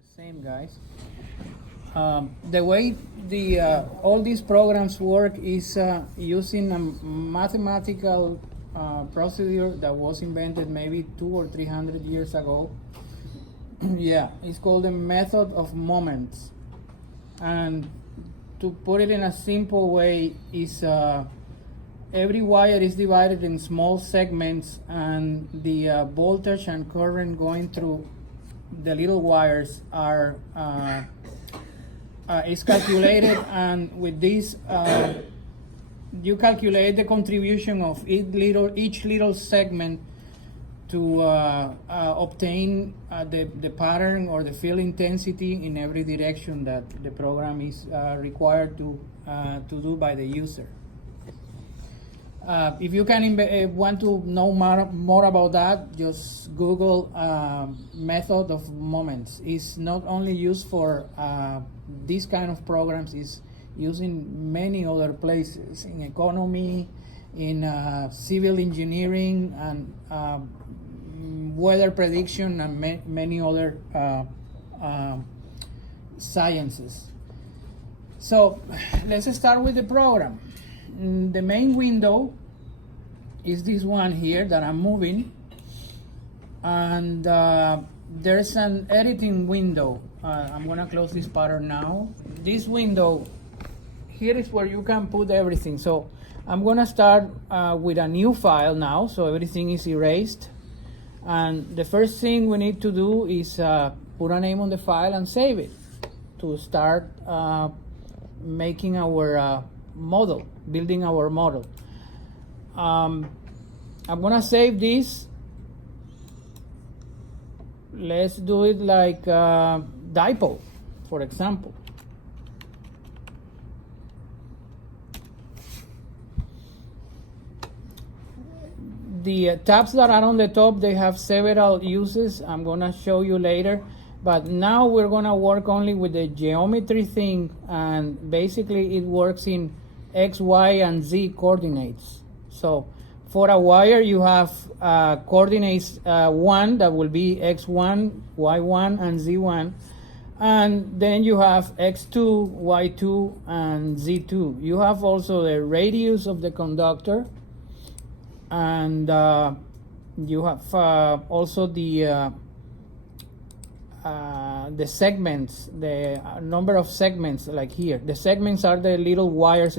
the same, guys. The way all these programs work is using a mathematical procedure that was invented maybe 200 or 300 years ago. Yeah, it's called the method of moments. And to put it in a simple way, is every wire is divided in small segments, and the voltage and current going through the little wires are is calculated, and with this you calculate the contribution of each little segment to obtain the pattern or the field intensity in every direction that the program is required to do by the user. If you can want to know more about that, just Google method of moments. It's not only used for these kind of programs, it's used in many other places, in economy, in civil engineering, and weather prediction, and many other sciences. So let's start with the program. The main window is this one here that I'm moving, and there's an editing window. I'm gonna close this pattern now. This window here is where you can put everything. So I'm gonna start with a new file now, so everything is erased. And the first thing we need to do is put a name on the file and save it to start making our model, building our model. I'm gonna save this. Let's do it like Dipolo, for example. The tabs that are on the top, they have several uses. I'm gonna show you later. But now we're gonna work only with the geometry thing, and basically it works in X, Y, and Z coordinates. So for a wire, you have coordinates 1, that will be X1, Y1, and Z1. And then you have X2, Y2, and Z2. You have also the radius of the conductor, and you have also the segments, the number of segments, like here. The segments are the little wires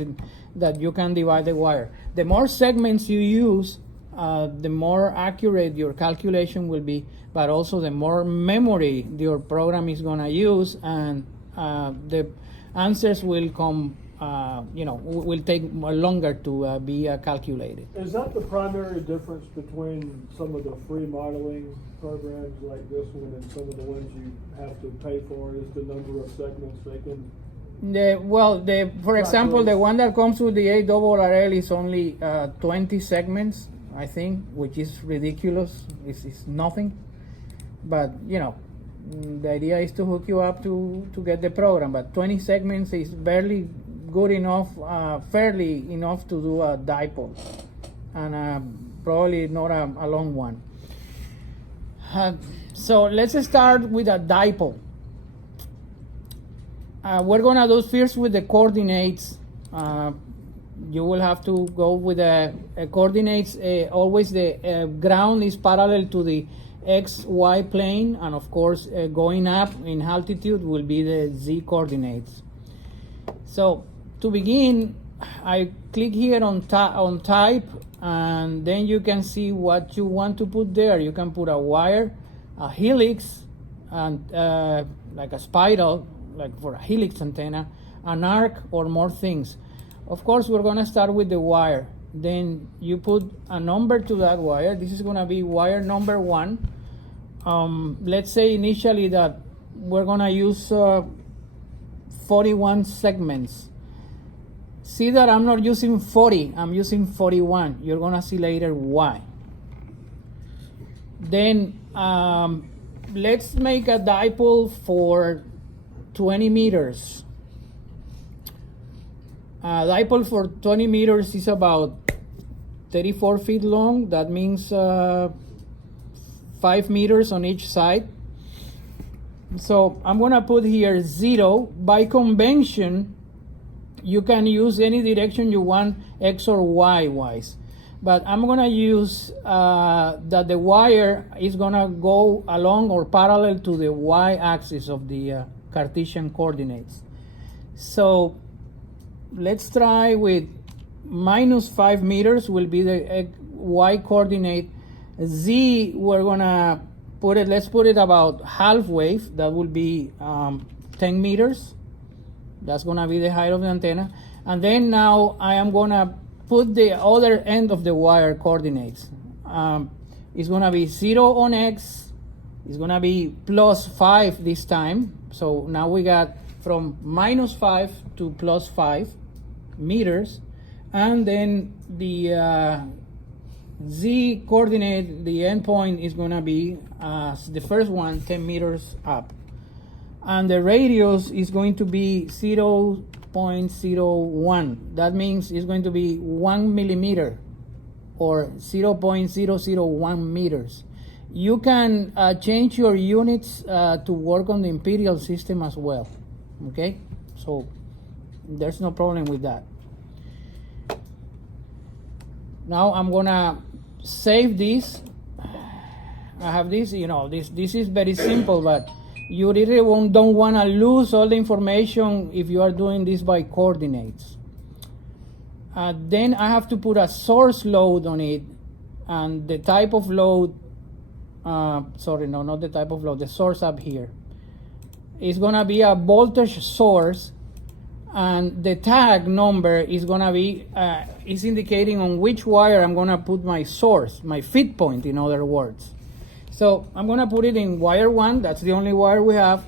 that you can divide the wire. The more segments you use, the more accurate your calculation will be, but also the more memory your program is going to use, and the answers will come, will take longer to be calculated. Is that the primary difference between some of the free modeling programs like this one and some of the ones you have to pay for? Is the number of segments they can? For example, the one that comes with the ARRL is only 20 segments, I think, which is ridiculous. It's nothing. But the idea is to hook you up to get the program. But 20 segments is barely good enough, fairly enough to do a dipole, and probably not a long one. So let's start with a dipole. We're gonna do first with the coordinates. You will have to go with the coordinates. Always the ground is parallel to the XY plane, and of course going up in altitude will be the Z coordinates. So to begin, I click here on type, and then you can see what you want to put there. You can put a wire, a helix, and like a spiral, like for a helix antenna, an arc, or more things. Of course, we're gonna start with the wire. Then you put a number to that wire. This is gonna be wire number 1. Let's say initially that we're gonna use 41 segments. See that I'm not using 40, I'm using 41. You're gonna see later why. Then let's make a dipole for 20 meters. Dipole for 20 meters is about 34 feet long. That means 5 meters on each side. So I'm gonna put here 0. By convention, you can use any direction you want, X or Y wise. But I'm gonna use that the wire is gonna go along or parallel to the Y axis of the Cartesian coordinates. So let's try with -5 meters will be the Y coordinate. Z, we're gonna put it, let's put it about halfway. That will be 10 meters. That's gonna be the height of the antenna. And then now I am gonna put the other end of the wire coordinates. It's gonna be 0 on X. It's gonna be +5 this time. So now we got from -5 to +5 meters. And then the Z coordinate, the endpoint is gonna be the first one, 10 meters up. And the radius is going to be 0.01. That means it's going to be 1 millimeter or 0.001 meters. You can change your units to work on the imperial system as well. Okay, so there's no problem with that. Now I'm gonna save this. I have this, this is very simple, but you really don't want to lose all the information if you are doing this by coordinates. Then I have to put a source load on it, and the type of load, sorry, no, not the type of load, the source up here. It's going to be a voltage source, and the tag number is going to be, is indicating on which wire I'm going to put my source, my feed point, in other words. So I'm going to put it in wire 1. That's the only wire we have.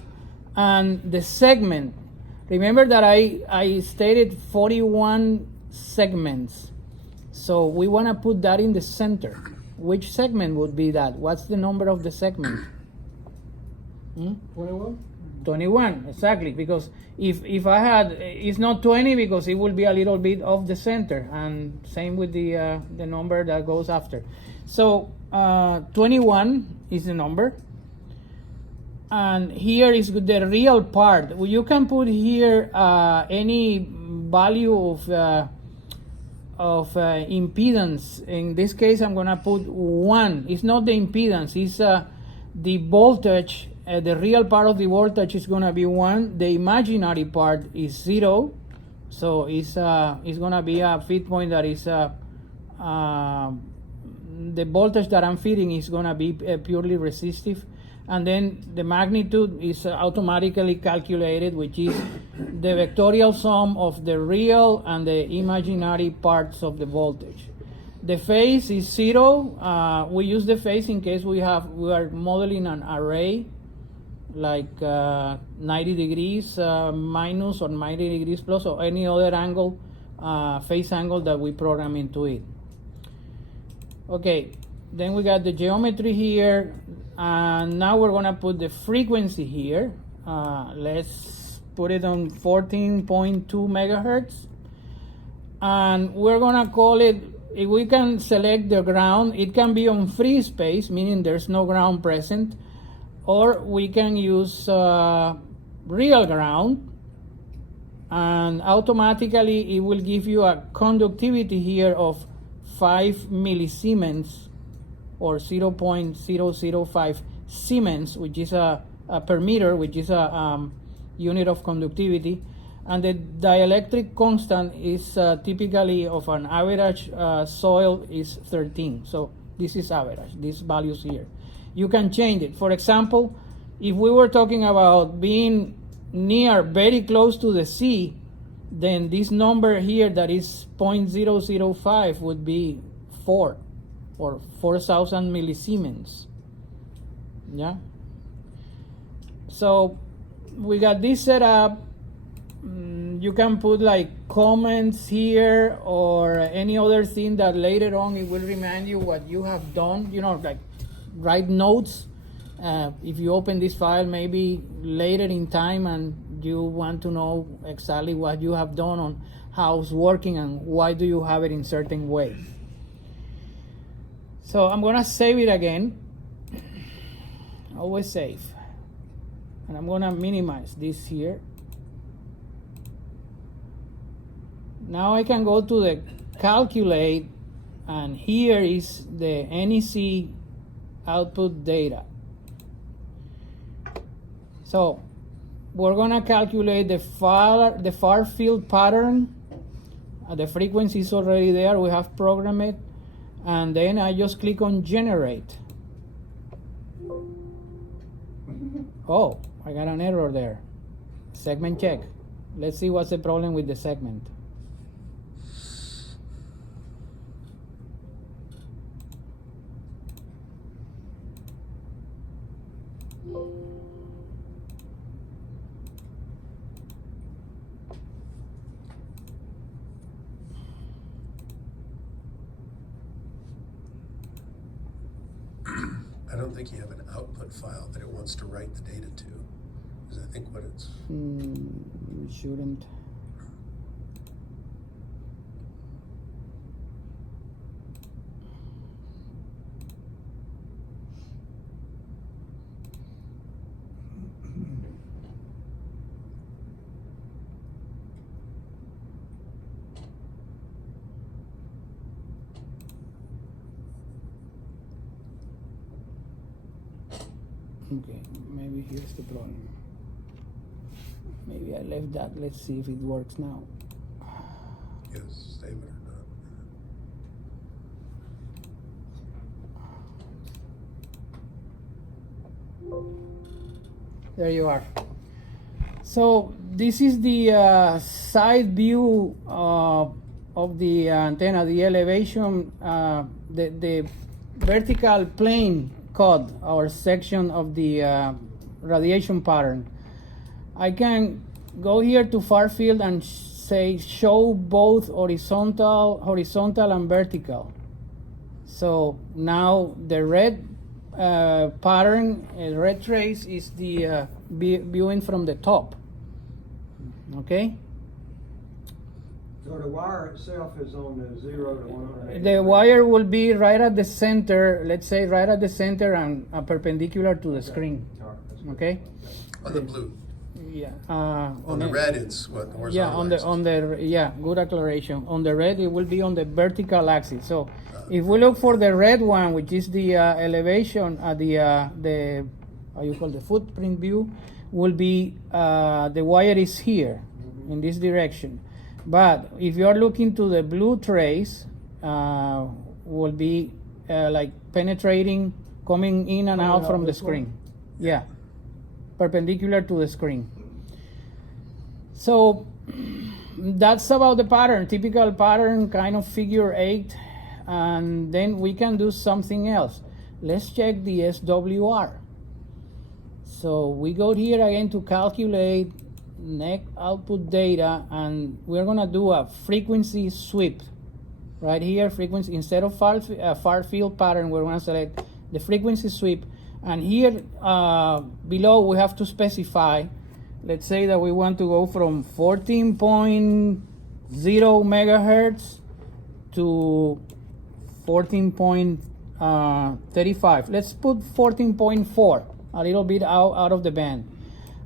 And the segment. Remember that I stated 41 segments. So we want to put that in the center. Which segment would be that? What's the number of the segment? 21? 21, exactly. Because if I had, it's not 20 because it will be a little bit off the center. And same with the number that goes after. So 21 is the number, and here is the real part. You can put here any value of impedance. In this case, I'm gonna put 1. It's not the impedance; it's the voltage. The real part of the voltage is gonna be 1. The imaginary part is 0. So it's gonna be a feed point that is the voltage that I'm feeding is going to be purely resistive, and then the magnitude is automatically calculated, which is the vectorial sum of the real and the imaginary parts of the voltage. The phase is 0. We use the phase in case we are modeling an array like 90 degrees minus or 90 degrees plus, or any other angle, phase angle that we program into it. Okay, then we got the geometry here, and now we're gonna put the frequency here. Let's put it on 14.2 megahertz, and we're gonna call it, if we can select the ground, it can be on free space, meaning there's no ground present, or we can use real ground, and automatically it will give you a conductivity here of 5 millisiemens or 0.005 Siemens, which is a per meter, which is a unit of conductivity. And the dielectric constant is typically of an average soil is 13. So this is average, these values here. You can change it. For example, if we were talking about being near, very close to the sea, then this number here that is 0.005 would be 4 or 4,000 millisiemens. Yeah. So we got this set up. You can put like comments here or any other thing that later on it will remind you what you have done, like write notes. If you open this file maybe later in time and you want to know exactly what you have done on how it's working and why do you have it in certain way. So I'm gonna save it again. Always save. And I'm gonna minimize this here. Now I can go to the calculate, and here is the NEC output data. So we're gonna calculate the far field pattern. The frequency is already there, we have programmed it, and then I just click on generate. Oh, I got an error there. Segment check. Let's see what's the problem with the segment. I don't think you have an output file that it wants to write the data to, is I think what it's... You shouldn't. Okay, maybe here's the problem. Maybe I left that. Let's see if it works now. Yes, save it or not. There you are. So this is the side view of the antenna, the elevation, the vertical plane code, our section of the radiation pattern. I can go here to far field and say show both horizontal and vertical. So now the red pattern, red trace is the viewing from the top. Okay. So the wire itself is on the 0 to 180. The wire will be right at the center, let's say right at the center and perpendicular to the screen. All right, that's good. Okay? On the blue. Yeah. On the red, it's what, the Yeah, horizontal axis. good acceleration. On the red, it will be on the vertical axis. So if we look for the red one, which is the elevation, the how you call the footprint view, will be the wire is here in this direction. But if you are looking to the blue trace, will be like penetrating, coming in and out from the screen. Yeah, perpendicular to the screen. So that's about the pattern, typical pattern, kind of figure 8. And then we can do something else. Let's check the SWR. So we go here again to calculate NEC output data, and we're gonna do a frequency sweep. Right here, frequency, instead of far field pattern, we're gonna select the frequency sweep. And here below we have to specify, let's say that we want to go from 14.0 megahertz to 14.35. Let's put 14.4, a little bit out of the band.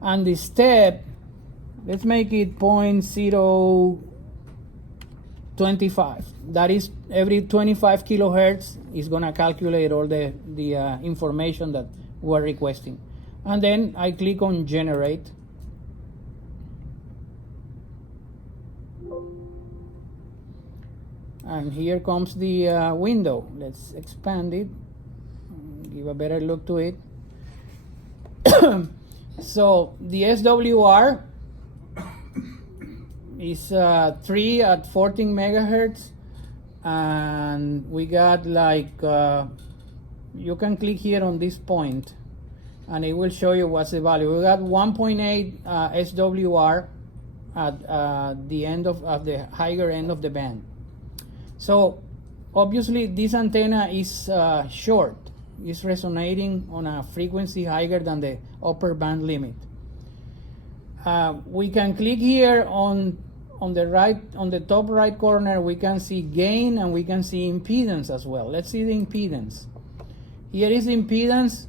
And the step, let's make it 0.025. That is every 25 kilohertz is gonna calculate all the information that we're requesting. And then I click on generate. And here comes the window. Let's expand it, give a better look to it. So the SWR is 3 at 14 megahertz, and we got like you can click here on this point and it will show you what's the value. We got 1.8 SWR at the end of the higher end of the band. So obviously this antenna is short. It's resonating on a frequency higher than the upper band limit. We can click here on the right, on the top right corner. We can see gain and we can see impedance as well. Let's see the impedance. Here is the impedance,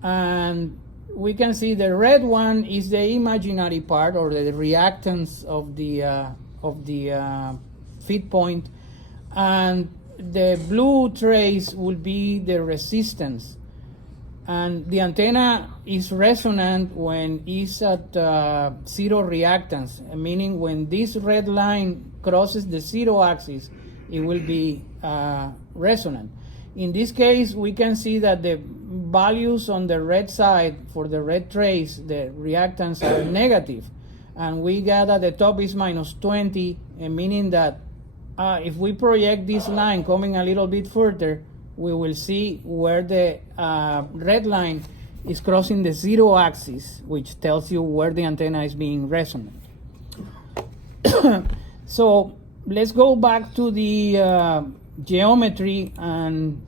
and we can see the red one is the imaginary part, or the reactance of the feed point, and the blue trace will be the resistance. And the antenna is resonant when it's at zero reactance, meaning when this red line crosses the zero axis, it will be resonant. In this case, we can see that the values on the red side for the red trace, the reactance, are negative. And we got at the top is -20, meaning that if we project this line coming a little bit further, we will see where the red line is crossing the zero axis, which tells you where the antenna is being resonant. So let's go back to the geometry, and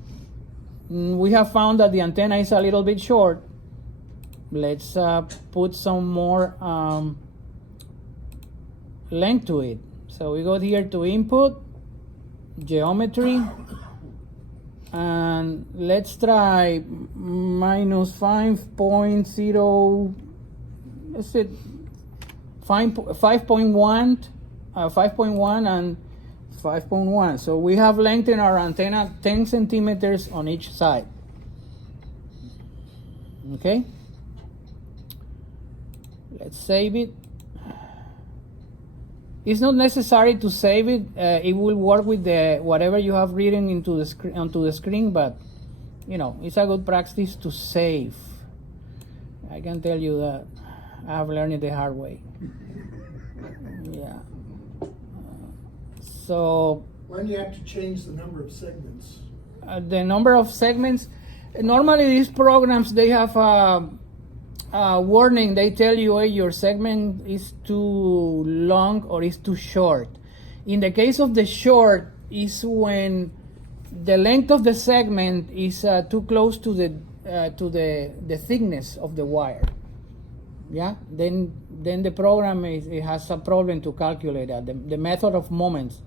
we have found that the antenna is a little bit short. Let's put some more length to it. So we go here to input, geometry, and let's try -5.0, let's say 5.1 and 5.1. So we have lengthened our antenna 10 centimeters on each side. Okay, let's save it. It's not necessary to save it. It will work with the whatever you have written onto the screen, but you know, it's a good practice to save. I can tell you that I have learned it the hard way. Yeah. So When you have to change the number of segments. the number of segments. Normally, these programs, they have a warning. They tell you, hey, your segment is too long or is too short. In the case of the short, is when the length of the segment is too close to the thickness of the wire. Yeah, then the program it has a problem to calculate that. The method of moments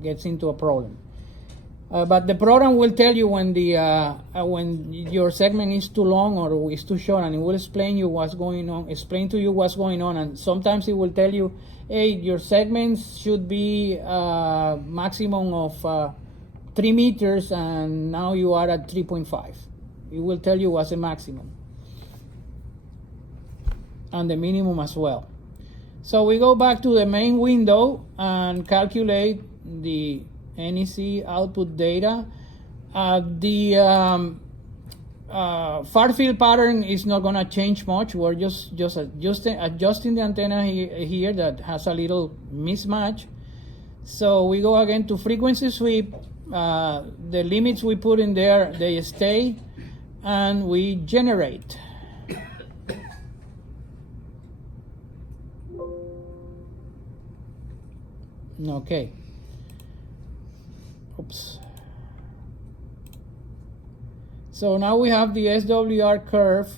gets into a problem. But the program will tell you when your segment is too long or is too short, and it will explain to you what's going on. And sometimes it will tell you, hey, your segments should be maximum of 3 meters, and now you are at 3.5. It will tell you what's the maximum and the minimum as well. So we go back to the main window and calculate the NEC output data. The far field pattern is not going to change much. We're just adjusting the antenna here that has a little mismatch. So we go again to frequency sweep. The limits we put in there, they stay, and we generate. Okay. Oops. So now we have the SWR curve,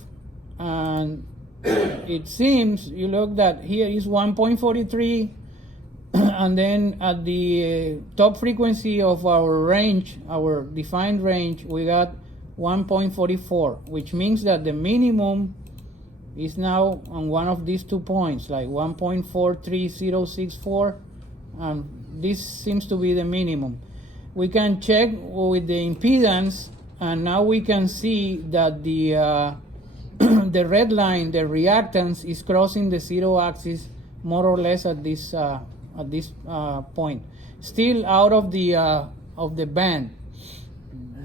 and it seems, you look that here is 1.43, and then at the top frequency of our range, our defined range, we got 1.44, which means that the minimum is now on one of these 2 points, like 1.43064, and this seems to be the minimum. We can check with the impedance, and now we can see that the the red line, the reactance, is crossing the zero axis more or less at this point, still out of the band.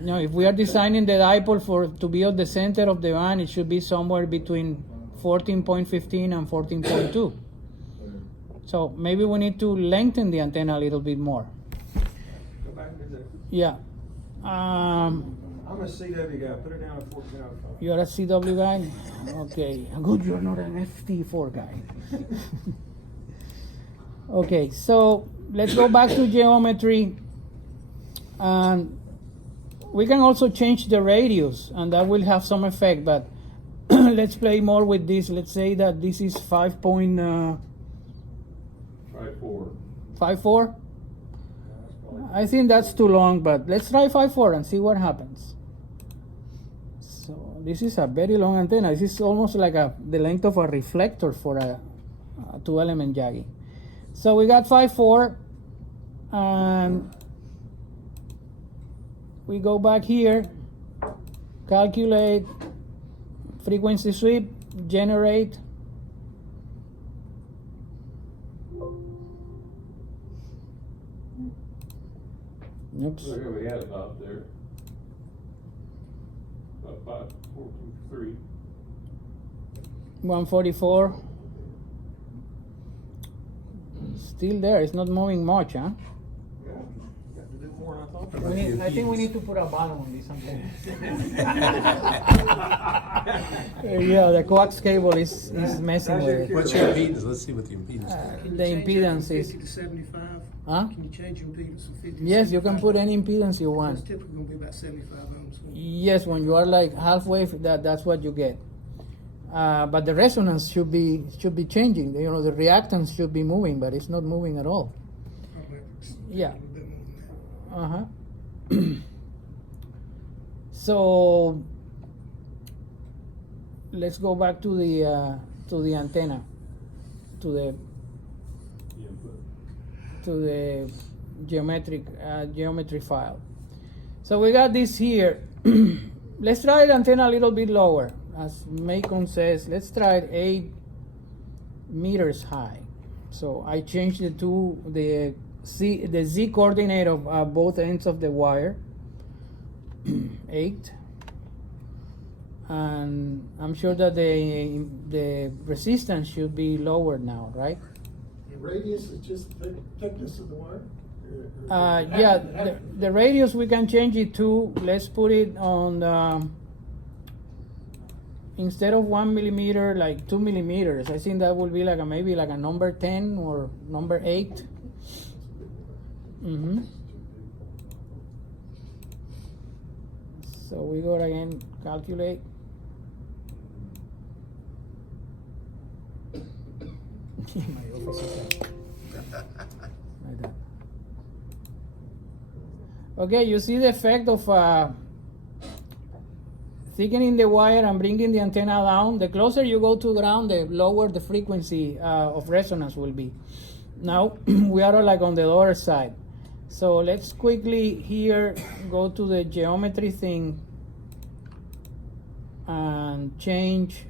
Now, if we are designing the dipole to be at the center of the band, it should be somewhere between 14.15 and 14.2. So maybe we need to lengthen the antenna a little bit more. Go back and do that. Yeah. I'm a CW guy. Put it down at 1405. You're a CW guy? Okay. Good, you're not an FT4 guy. Okay, so let's go back to geometry. And we can also change the radius, and that will have some effect, but let's play more with this. Let's say that this is 5.54. 5.4? I think that's too long, but let's try 5.4 and see what happens. So this is a very long antenna. This is almost like the length of a reflector for a 2-element Yagi. So we got 5.4, and we go back here, calculate frequency sweep, generate. Oops. So here we had about there. About 5.423. 144. Still there. It's not moving much, huh? Yeah, got to do more than I thought. I think we need to put a bottom on this antenna. Yeah, the coax cable is messing with it. What's your impedance? Let's see what the impedance is. The impedance is. 50 to 75. Huh? Can you change your impedance to 50 to Yes, you can 75? put any impedance you It's want. typically going to be about 75 ohms. Yes, when you are like halfway, that's what you get. But the resonance should be changing. You know, the reactance should be moving, but it's not moving at all. Probably Yeah. a little bit more than that. So let's go back to the antenna, to the geometry file. So we got this here. Let's try the antenna a little bit lower. As Macon says, let's try it 8 meters high. So I changed the Z coordinate of both ends of the wire. 8. And I'm sure that the resistance should be lowered now, right? The radius is just the thickness of the wire? Yeah, the radius we can change it to, let's put it on instead of 1 millimeter, like 2 millimeters. I think that would be like maybe like a number 10 or number 8. So we go again, calculate. My office is like that. Okay, you see the effect of thickening the wire and bringing the antenna down. The closer you go to ground, the lower the frequency of resonance will be. Now we are like on the other side. So let's quickly here go to the geometry thing and change,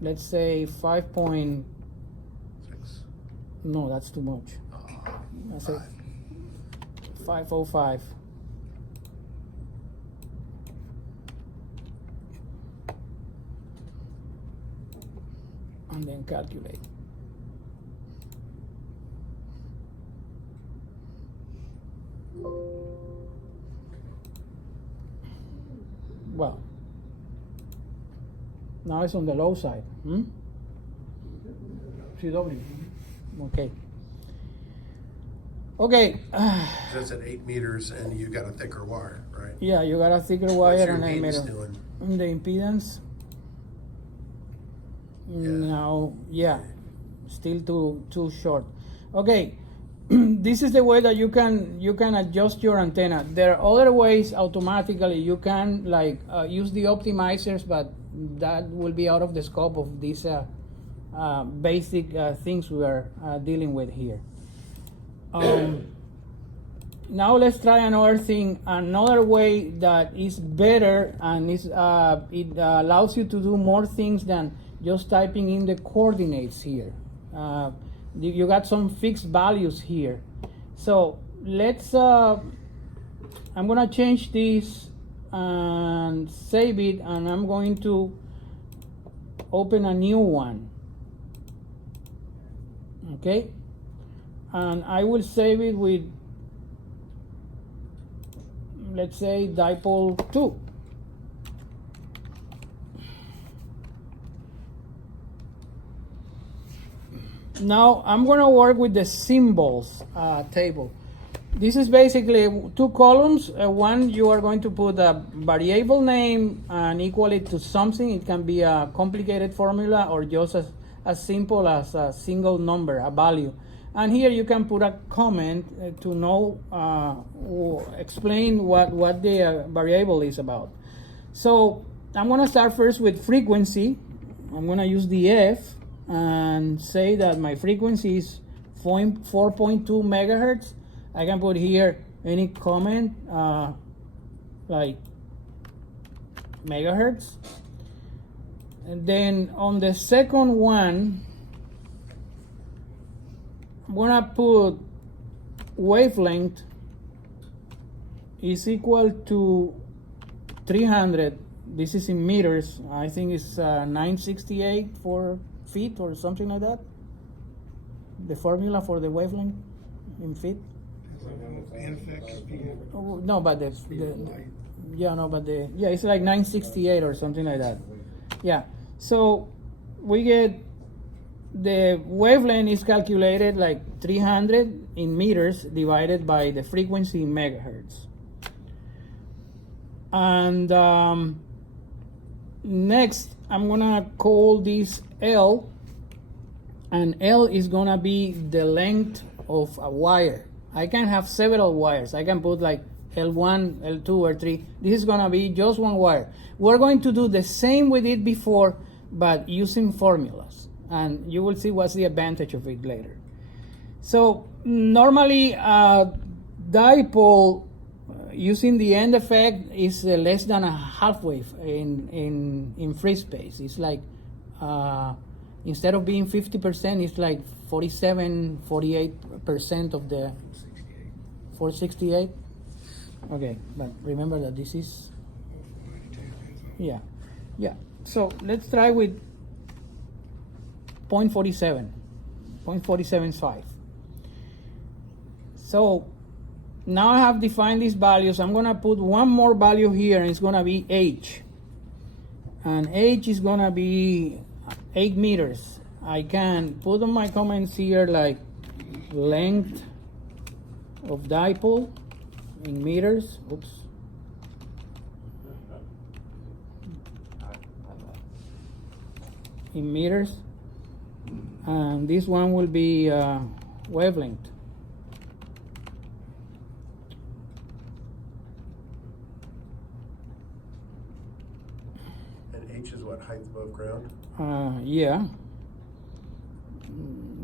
let's say 5 point. 6. No, that's too much. That's it. 5. 505. And then calculate. Well, now it's on the low side. CW. Okay. Okay. That's at 8 meters, and you got a thicker wire, right? Yeah, you got a thicker What's wire your and 8 meter. impedance doing? The impedance. Now, yeah, still too short. Okay, this is the way that you can adjust your antenna. There are other ways automatically. You can like use the optimizers, but that will be out of the scope of these basic things we are dealing with here. Now let's try another thing, another way that is better and it allows you to do more things than just typing in the coordinates here. You got some fixed values here. So let's, I'm gonna change this and save it, and I'm going to open a new one. Okay, and I will save it with, let's say, Dipolo 2. Now I'm going to work with the symbols table. This is basically 2 columns. One, you are going to put a variable name and equal it to something. It can be a complicated formula or just as simple as a single number, a value. And here you can put a comment to know, explain what the variable is about. So I'm gonna start first with frequency. I'm gonna use the F and say that my frequency is 4.2 megahertz. I can put here any comment like megahertz. And then on the second one, I'm gonna put wavelength is equal to 300. This is in meters. I think it's 968 for feet or something like that. The formula for the wavelength in feet. In effect, speed. Oh, no, but it's like 968 or something like that. Yeah. So we get the wavelength is calculated like 300 in meters divided by the frequency in megahertz. And next, I'm gonna call this L, and L is gonna be the length of a wire. I can have several wires. I can put like L1, L2, or 3. This is gonna be just one wire. We're going to do the same we did before, but using formulas, and you will see what's the advantage of it later. So normally, dipole using the end effect is less than a half wave in free space. It's like instead of being 50%, it's like 47, 48% of the 468. Okay, but remember that this is yeah. So let's try with 0.47, 0.475. So now I have defined these values. I'm gonna put one more value here, and it's gonna be H. And H is gonna be 8 meters. I can put on my comments here like length of dipole in meters. Oops. In meters. And this one will be wavelength. H is what, height above ground? Yeah.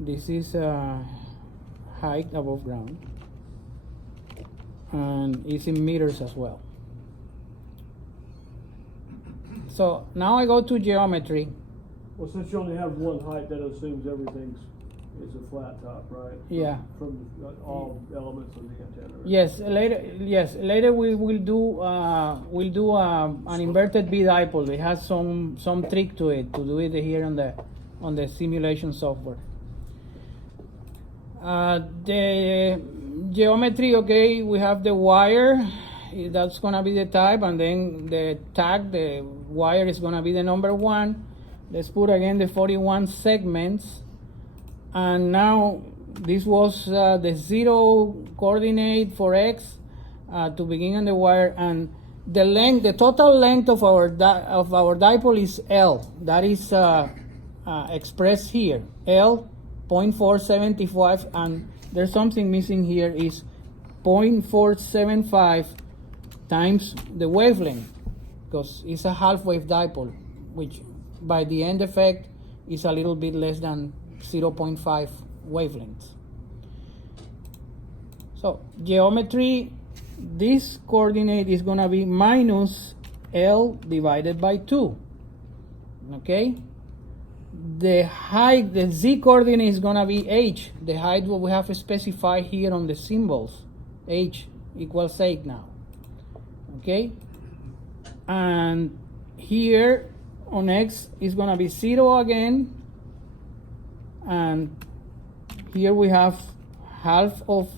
This is height above ground. And it's in meters as well. So now I go to geometry. Well, since you only have one height, that assumes everything's is a flat top, right? Yeah. From all elements of the antenna. Right? Yes. Later we will do an inverted B dipole. It has some trick to it to do it here on the simulation software. The geometry, okay, we have the wire. That's gonna be the type, and then the tag, the wire is gonna be the number 1. Let's put again the 41 segments. And now this was the 0 coordinate for X to begin on the wire, and the length, the total length of our dipole is L. That is expressed here, L 0.475, and there's something missing here is 0.475 times the wavelength, because it's a half wave dipole, which by the end effect is a little bit less than 0.5 wavelengths. So geometry, this coordinate is gonna be minus L divided by 2. Okay? The height, the Z coordinate is gonna be H. The height what we have specified here on the symbols. H equals 8 now. Okay? And here on X is gonna be 0 again. And here we have half of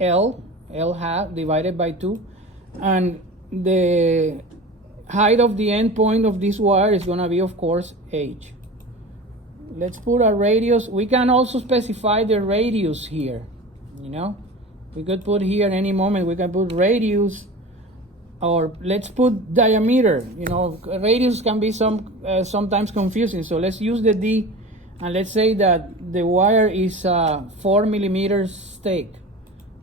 L half divided by 2, and the height of the end point of this wire is gonna be, of course, H. Let's put a radius. We can also specify the radius here. You know, we could put here at any moment. We can put radius, or let's put diameter. You know, radius can be sometimes confusing. So let's use the D. And let's say that the wire is 4 millimeters thick,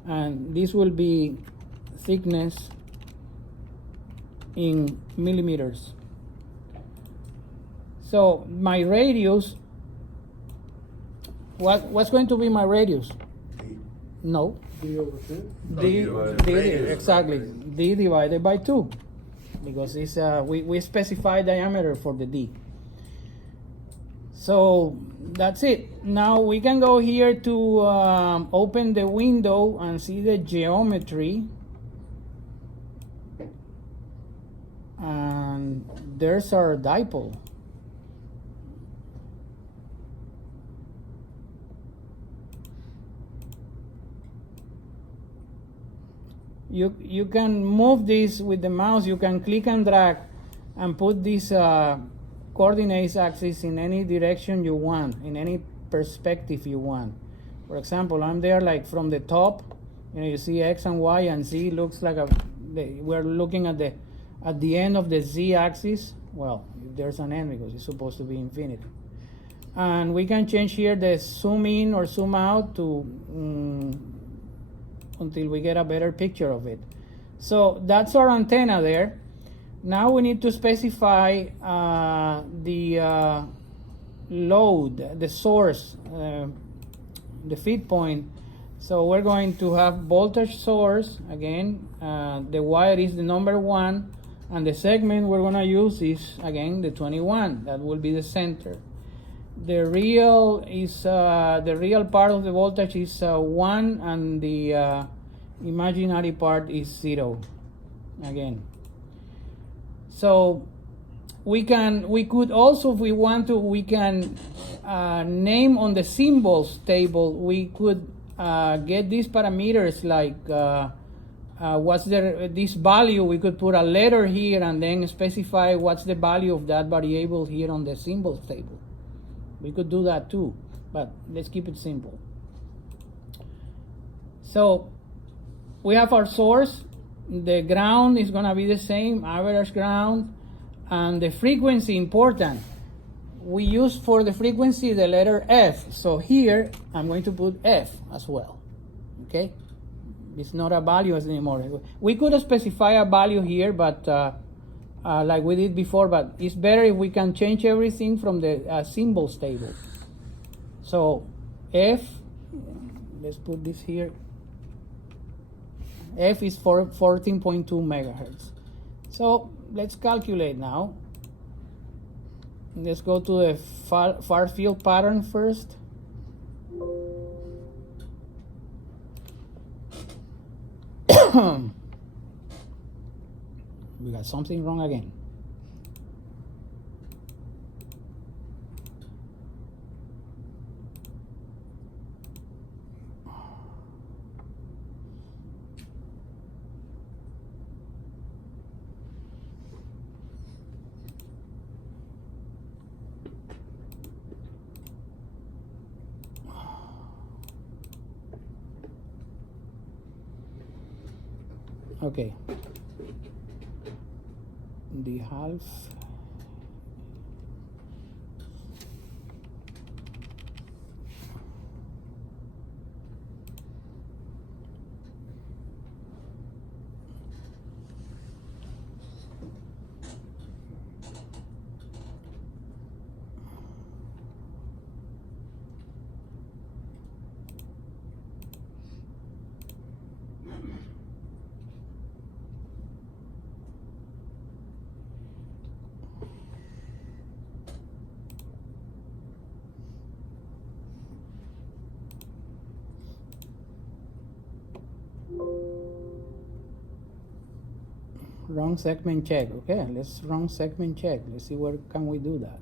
and this will be thickness in millimeters. So my radius, what's going to be my radius? No, D over 2? D, divided D, by radius, exactly, right. D divided by 2, because it's we specify diameter for the D. So that's it. Now we can go here to open the window and see the geometry. And there's our dipole. You can move this with the mouse. You can click and drag and put this coordinates axis in any direction you want, in any perspective you want. For example, I'm there like from the top. You see X and Y and Z looks like we're looking at the end of the Z axis. Well, there's an end because it's supposed to be infinity. And we can change here the zoom in or zoom out to until we get a better picture of it. So that's our antenna there. Now we need to specify the load, the source, the feed point. So we're going to have voltage source again. The wire is the number 1, and the segment we're going to use is again the 21. That will be the center. The real is the real part of the voltage is 1, and the imaginary part is 0 again. So we could also, if we want to, we can name on the symbols table. We could get these parameters like what's this value. We could put a letter here and then specify what's the value of that variable here on the symbols table. We could do that too, but let's keep it simple. So we have our source. The ground is going to be the same, average ground, and the frequency important. We use for the frequency the letter F. So here I'm going to put F as well. Okay, it's not a value anymore. We could specify a value here, but like we did before. But it's better if we can change everything from the symbols table. So F, let's put this here. F is for 14.2 megahertz. So let's calculate now. Let's go to the far field pattern first. We got something wrong again. Okay. The half. Wrong segment check. Okay, let's wrong segment check. Let's see where can we do that.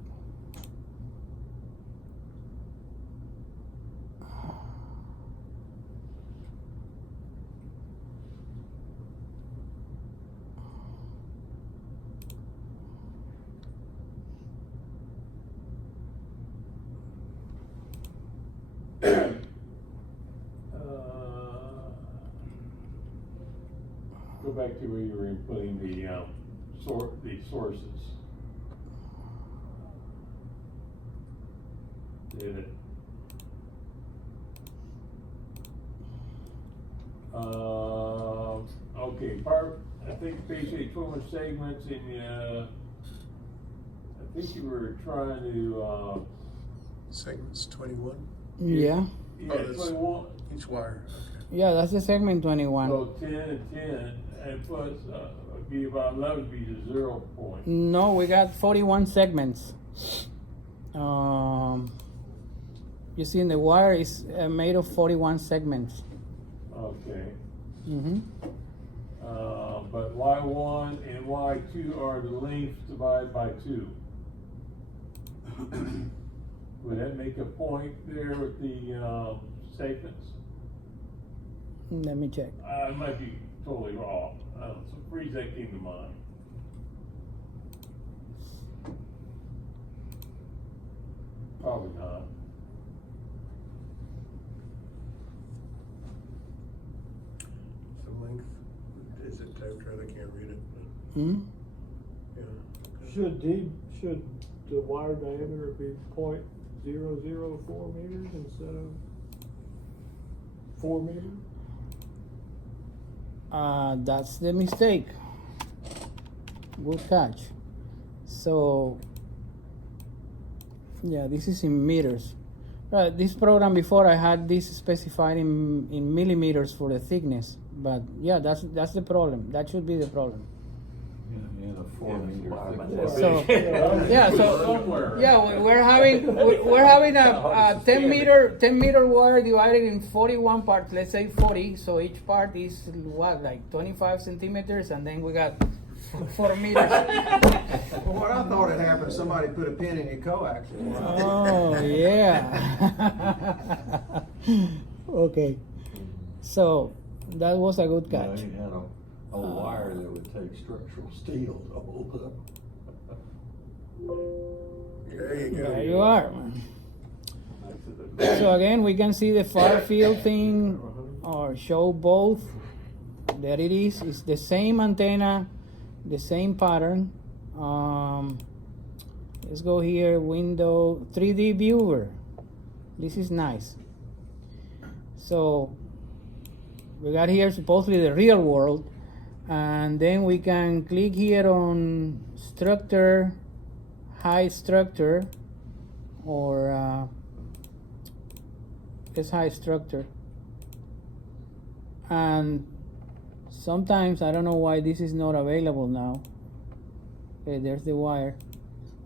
Go back to where you were inputting the sources. David. Okay, I think basically 12 segments in think you were trying to, Segments 21. Yeah. yeah, Oh, that's- 21. Each wire. Okay. Yeah, that's the segment 21. So 10 and 10, and plus, be about 11 be the 0 point. No, we got 41 segments. You see, the wire is made of 41 segments. Okay. Mm-hmm. But Y1 and Y2 are the lengths divided by 2. Would that make a point there with the segments? Let me check. I might be totally wrong. Some freeze that came to mind. Probably not. The length, is it typed right? I can't read it. Hmm? Yeah. Should the wire diameter be 0.004 meters instead of 4 meters? That's the mistake. Good catch. So, yeah, this is in meters. This program before I had this specified in millimeters for the thickness, but yeah, that's the problem. That should be the problem. In a 4 meter. So yeah, so Somewhere. yeah, we're having a 10 meter wire divided in 41 parts. Let's say 40. So each part is what, like 25 centimeters, and then we got 4 meters. Well, what I thought had happened, somebody put a pin in your coax. Oh yeah. Okay. So that was a good catch. You had a wire that would take structural steel to hold up. There you go. There you are. So again, we can see the far field thing, or show both. There it is. It's the same antenna, the same pattern. Let's go here, window, 3D viewer. This is nice. So we got here supposedly the real world, and then we can click here on structure, high structure, or it's high structure. And sometimes I don't know why this is not available now. Okay, there's the wire.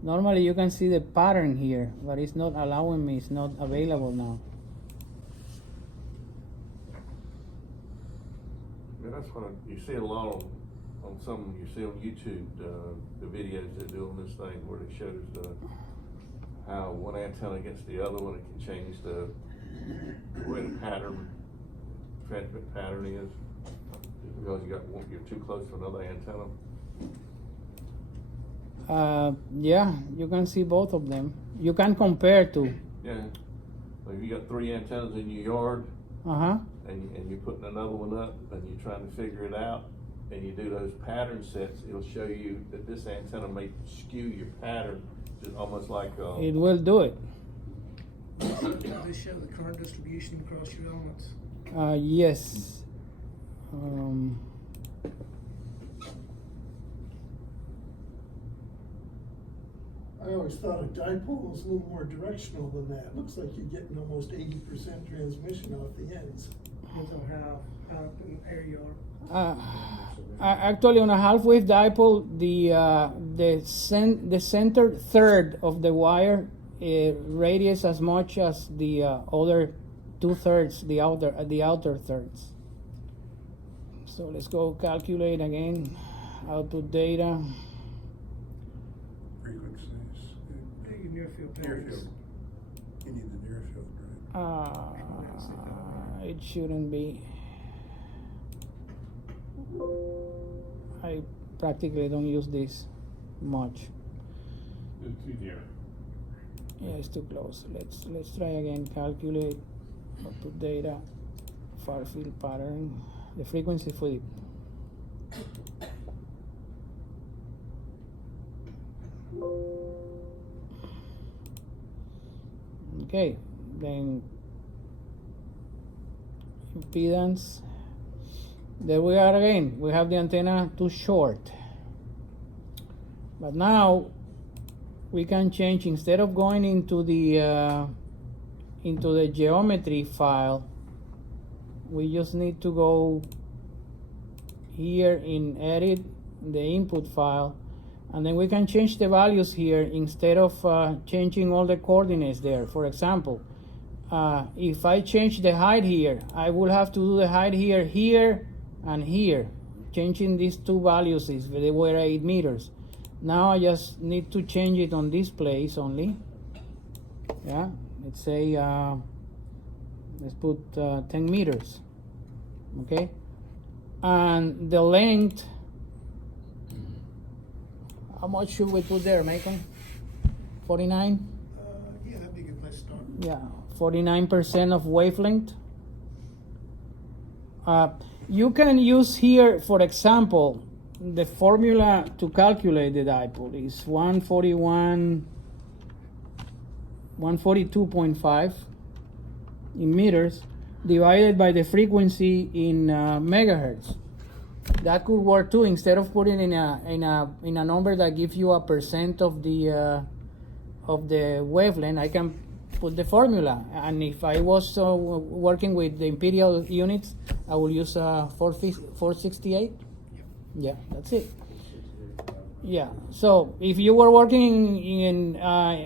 Normally you can see the pattern here, but it's not allowing me. It's not available now. Yeah, that's what you see a lot on some, you see on YouTube, the videos they do on this thing where it shows how one antenna against the other one, it can change the way the transmit pattern is, because you're too close to another antenna. Yeah, you can see both of them. You can compare two. Yeah, like if you got 3 antennas in your yard, Uh-huh. and you're putting another one up, and you're trying to figure it out, and you do those pattern sets, it'll show you that this antenna may skew your pattern, just almost like It will do it. Does this show the current distribution across your elements? Yes. I always thought a dipole was a little more directional than that. Looks like you're getting almost 80% transmission off the ends. Depends on how up in the area you are. Actually, on a half-wave dipole, the center third of the wire radius as much as the other 2/3, the outer thirds. So let's go calculate again. Output data. Frequencies. Your near field Near patterns. field. You need the near field, right? It shouldn't be. I practically don't use this much. It's too near. Yeah, it's too close. Let's try again. Calculate output data, far field pattern, the frequency for it. Okay, then impedance. There we are again. We have the antenna too short. But now we can change, instead of going into the geometry file, we just need to go here in edit the input file, and then we can change the values here instead of changing all the coordinates there. For example, if I change the height here, I will have to do the height here, here, and here. Changing these two values, they were 8 meters. Now I just need to change it on this place only. Yeah, let's say, let's put 10 meters. Okay, and the length, how much should we put there, Macon? 49? Yeah, that'd be a good place to start. Yeah, 49% of wavelength. You can use here, for example, the formula to calculate the dipole is 142.5 in meters divided by the frequency in megahertz. That could work too. Instead of putting in a number that gives you a percent of the wavelength, I can put the formula. And if I was working with the imperial units, I will use 468. Yeah, that's it. Yeah. So if you were working in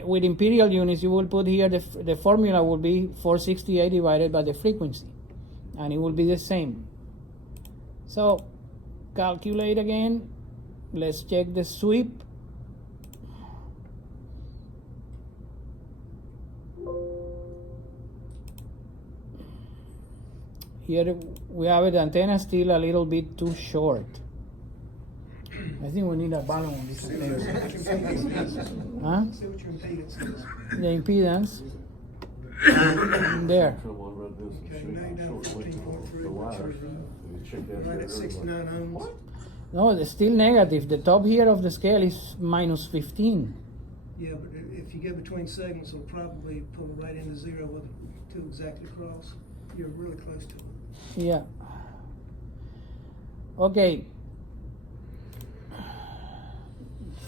with imperial units, you will put here the formula will be 468 divided by the frequency, and it will be the same. So calculate again. Let's check the sweep. Here we have the antenna still a little bit too short. I think we need a balance on this thing. Huh? See what your impedance is. The impedance. There. Okay, now you're down to 14.3, which is right at 69 ohms. No, it's still negative. The top here of the scale is minus 15. Yeah, but if you go between segments, it'll probably pull right into zero with two exactly cross. You're really close to it. Yeah. Okay.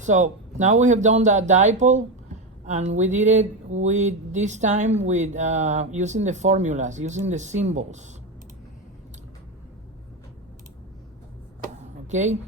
So now we have done the dipole, and we did it with this time with using the formulas, using the symbols. Okay.